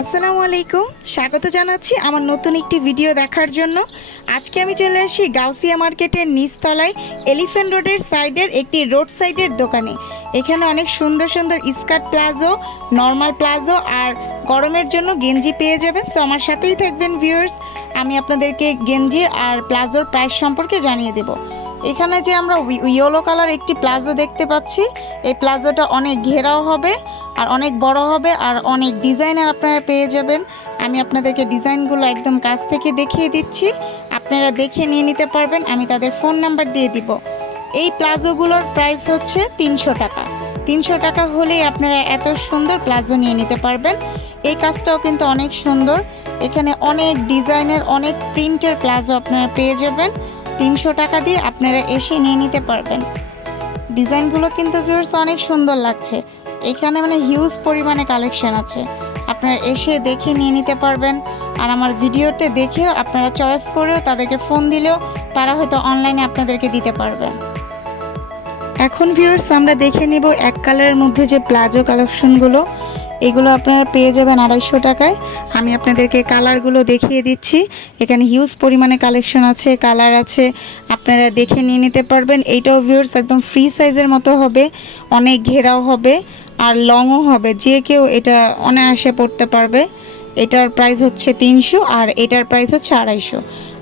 আসসালামু আলাইকুম স্বাগত জানাচ্ছি আমার নতুন একটি ভিডিও দেখার জন্য। আজকে আমি চলে আসি গাউসিয়া মার্কেটের নিচতলায় এলিফ্যান্ট রোডের সাইডের একটি রোড সাইডের দোকানে। এখানে অনেক সুন্দর সুন্দর স্কার্ট প্লাজো, নর্মাল প্লাজো আর গরমের জন্য গেঞ্জি পেয়ে যাবেন। সো আমার সাথেই থাকবেন ভিউয়ার্স আমি আপনাদেরকে গেঞ্জি আর প্লাজোর প্রাইস সম্পর্কে জানিয়ে দেবো। এখানে যে আমরা ইয়েলো কালার একটি প্লাজো দেখতে পাচ্ছি, এই প্লাজোটা অনেক ঘেরাও হবে, আর অনেক বড় হবে, আর অনেক ডিজাইনের আপনারা পেয়ে যাবেন। আমি আপনাদেরকে ডিজাইনগুলো একদম কাছ থেকে দেখিয়ে দিচ্ছি। আপনারা দেখে নিয়ে নিতে পারবেন, আমি তাদের ফোন নাম্বার দিয়ে দিব। এই প্লাজোগুলোর প্রাইস হচ্ছে তিনশো টাকা। তিনশো টাকা হলেই আপনারা এত সুন্দর প্লাজো নিয়ে নিতে পারবেন। এই কাজটাও কিন্তু অনেক সুন্দর। এখানে অনেক ডিজাইনের অনেক প্রিন্টের প্লাজো আপনারা পেয়ে যাবেন। তিনশো টাকা দিয়ে আপনারা এসে নিয়ে নিতে পারবেন। ডিজাইনগুলো কিন্তু ভিউর্স অনেক সুন্দর লাগছে। এখানে মানে হিউজ পরিমাণে কালেকশন আছে। আপনারা এসে দেখে নিয়ে নিতে পারবেন। আর আমার ভিডিওতে দেখেও আপনারা চয়েস করেও তাদেরকে ফোন দিলেও তারা হয়তো অনলাইনে আপনাদেরকে দিতে পারবে। এখন ভিউয়ার্স আমরা দেখে নিব এক কালারের মধ্যে যে প্লাজো কালেকশনগুলো এগুলো আপনারা পেয়ে যাবেন আড়াইশো টাকায়। আমি আপনাদেরকে কালারগুলো দেখিয়ে দিচ্ছি। এখানে হিউজ পরিমাণে কালেকশন আছে কালার আছে। আপনারা দেখে নিয়ে নিতে পারবেন। এইটাও ভিউয়ার্স একদম ফ্রি সাইজের মতো হবে, অনেক ঘেরাও হবে আর লংও হবে। যে কেউ এটা অনায়াসে পড়তে পারবে। এটার প্রাইস হচ্ছে তিনশো আর এটার প্রাইস হচ্ছে আড়াইশো।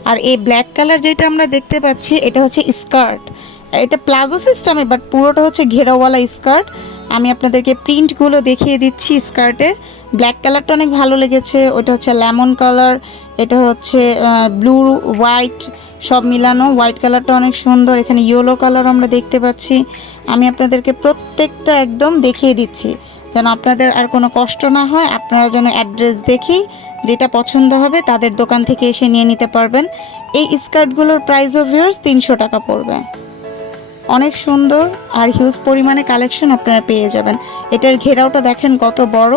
আর এই ব্ল্যাক কালার যেটা আমরা দেখতে পাচ্ছি, এটা হচ্ছে স্কার্ট এটা প্লাজো সিস্টেমে বাট পুরোটা হচ্ছে ঘেরাওয়ালা স্কার্ট আমি আপনাদেরকে প্রিন্টগুলো দেখিয়ে দিচ্ছি স্কার্টের ব্ল্যাক কালারটা অনেক ভালো লেগেছে, ওটা হচ্ছে লেমন কালার এটা হচ্ছে ব্লু হোয়াইট সব মিলানো। হোয়াইট কালারটা অনেক সুন্দর, এখানে ইয়েলো কালার আমরা দেখতে পাচ্ছি। আমি আপনাদেরকে প্রত্যেকটা একদম দেখিয়ে দিচ্ছি, যেন আপনাদের আর কোনো কষ্ট না হয়, আপনারা যেন অ্যাড্রেস দেখেই যেটা পছন্দ হবে তাদের দোকান থেকে এসে নিয়ে নিতে পারবেন। এই স্কার্টগুলোর প্রাইস অফ ভিউর্স তিনশো টাকা পড়বে। অনেক সুন্দর আর হিউজ পরিমাণে কালেকশন আপনারা পেয়ে যাবেন। এটার ঘেরাওটা দেখেন কত বড়।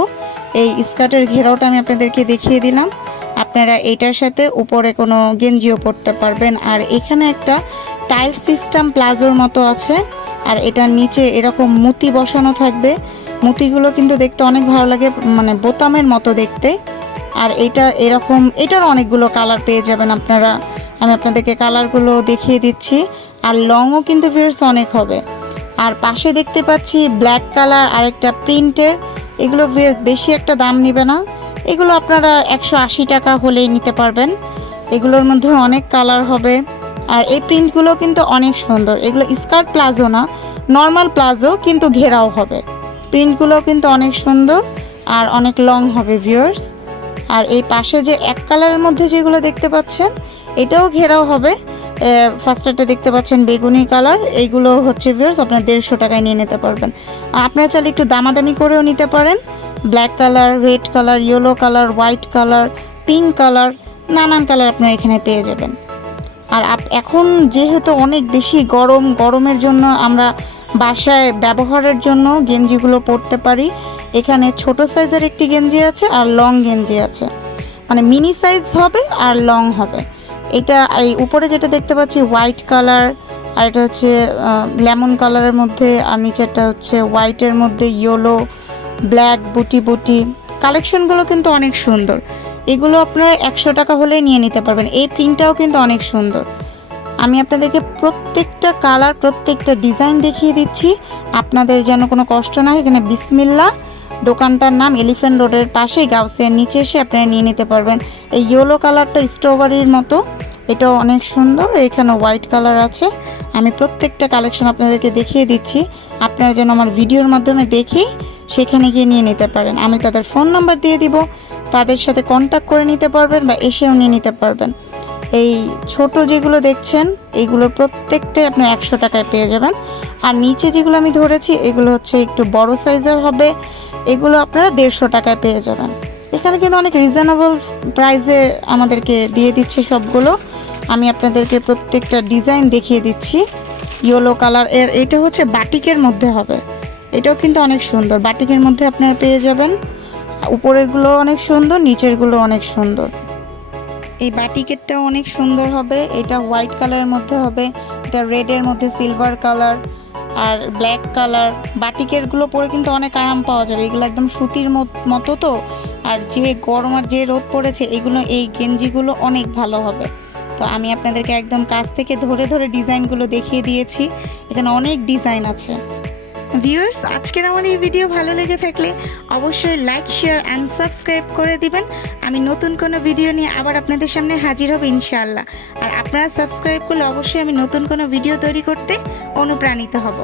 এই স্কার্টের ঘেরাওটা আমি আপনাদেরকে দেখিয়ে দিলাম। আপনারা এটার সাথে উপরে কোনো গেঞ্জিও পরতে পারবেন। আর এখানে একটা টাইল সিস্টেম প্লাজোর মতো আছে। আর এটার নিচে এরকম মুতি বসানো থাকবে। মুতিগুলো কিন্তু দেখতে অনেক ভালো লাগে মানে বোতামের মতো দেখতে। আর এটা এরকম এটার অনেকগুলো কালার পেয়ে যাবেন আপনারা। আমি আপনাদেরকে কালারগুলো দেখিয়ে দিচ্ছি। আর লংও কিন্তু ভিউর্স অনেক হবে। আর পাশে দেখতে পাচ্ছি ব্ল্যাক কালার আর একটা প্রিন্টের এগুলো বেশি একটা দাম নেবে না। এগুলো আপনারা একশো আশি টাকা হলেই নিতে পারবেন। এগুলোর মধ্যে অনেক কালার হবে। আর এই প্রিন্টগুলো কিন্তু অনেক সুন্দর। এগুলো স্কার্ট প্লাজো না নর্মাল প্লাজো কিন্তু ঘেরাও হবে। প্রিন্টগুলো কিন্তু অনেক সুন্দর আর অনেক লং হবে ভিউয়ার্স আর এই পাশে যে এক কালারের মধ্যে যেগুলো দেখতে পাচ্ছেন, এটাও ঘেরাও হবে। ফার্স্টটা দেখতে পাচ্ছেন বেগুনি কালার এইগুলো হচ্ছে ভিউয়ার্স আপনার দেড়শো টাকায় নিয়ে নিতে পারবেন। আপনারা চাইলে একটু দামাদামি করেও নিতে পারেন। Black colour red colour yellow colour white colour pink colour নানান কালার আপনারা এখানে পেয়ে যাবেন। আর এখন যেহেতু অনেক বেশি গরম, গরমের জন্য আমরা বাসায় ব্যবহারের জন্য গেঞ্জিগুলো পরতে পারি। এখানে ছোট সাইজের একটি গেঞ্জি আছে আর লং গেঞ্জি আছে। মানে মিনি সাইজ হবে আর লং হবে। এটা এই উপরে যেটা দেখতে পাচ্ছি হোয়াইট কালার আর এটা হচ্ছে লেমন কালারের মধ্যে, আর নিচেরটা হচ্ছে হোয়াইটের মধ্যে ইয়েলো ব্ল্যাক বুটি বুটি। কালেকশনগুলো কিন্তু অনেক সুন্দর। এগুলো আপনারা একশো টাকা হলে নিয়ে নিতে পারবেন। এই প্রিন্টটাও কিন্তু অনেক সুন্দর। আমি আপনাদেরকে প্রত্যেকটা কালার প্রত্যেকটা ডিজাইন দেখিয়ে দিচ্ছি। আপনাদের যেন কোনো কষ্ট না হয়, এখানে বিসমিল্লা, দোকানটার নাম এলিফেন্ট রোডের পাশেই গাউসের নিচে এসে আপনারা নিয়ে নিতে পারবেন। এই ইয়েলো কালারটা স্ট্রবেরির মতো। এটাও অনেক সুন্দর এখানে হোয়াইট কালার আছে। আমি প্রত্যেকটা কালেকশন আপনাদেরকে দেখিয়ে দিচ্ছি। আপনারা যেন আমার ভিডিওর মাধ্যমে দেখেই সেখানে গিয়ে নিয়ে নিতে পারেন। আমি তাদের ফোন নাম্বার দিয়ে দিব, তাদের সাথে কন্ট্যাক্ট করে নিতে পারবেন বা এসেও নিয়ে নিতে পারবেন। এই ছোট যেগুলো দেখছেন এইগুলো প্রত্যেকটাই আপনি একশো টাকায় পেয়ে যাবেন। আর নিচে যেগুলো আমি ধরেছি, এগুলো হচ্ছে একটু বড় সাইজের হবে। এগুলো আপনারা দেড়শো টাকায় পেয়ে যাবেন। এখানে কিন্তু অনেক রিজনেবল প্রাইসে আমাদেরকে দিয়ে দিচ্ছে সবগুলো। আমি আপনাদেরকে প্রত্যেকটা ডিজাইন দেখিয়ে দিচ্ছি। ইয়েলো কালারের, এটা হচ্ছে বাটিকের মধ্যে হবে। এটাও কিন্তু অনেক সুন্দর। বাটিকের মধ্যে আপনারা পেয়ে যাবেন। উপরেরগুলো অনেক সুন্দর, নিচেরগুলো অনেক সুন্দর। এই বাটিকেটটাও অনেক সুন্দর হবে। এটা হোয়াইট কালারের মধ্যে হবে। এটা রেডের মধ্যে সিলভার কালার আর ব্ল্যাক কালার। বাটিকেরগুলো পরে কিন্তু অনেক আরাম পাওয়া যাবে। এগুলো একদম সুতির মতো তো। আর যে গরম আর যে রোদ পড়েছে, এগুলো, এই গেঞ্জিগুলো অনেক ভালো হবে। তো আমি আপনাদেরকে একদম কাছ থেকে ধরে ধরে ডিজাইনগুলো দেখিয়ে দিয়েছি। এখানে অনেক ডিজাইন আছে। ভিউয়ার্স, আজকের আমার এই ভিডিও ভালো লেগে থাকলে অবশ্যই লাইক, শেয়ার অ্যান্ড সাবস্ক্রাইব করে দিবেন। আমি নতুন কোনো ভিডিও নিয়ে আবার আপনাদের সামনে হাজির হব ইনশাআল্লাহ। আর আপনারা সাবস্ক্রাইব করলে অবশ্যই আমি নতুন কোনো ভিডিও তৈরি করতে অনুপ্রাণিত হব।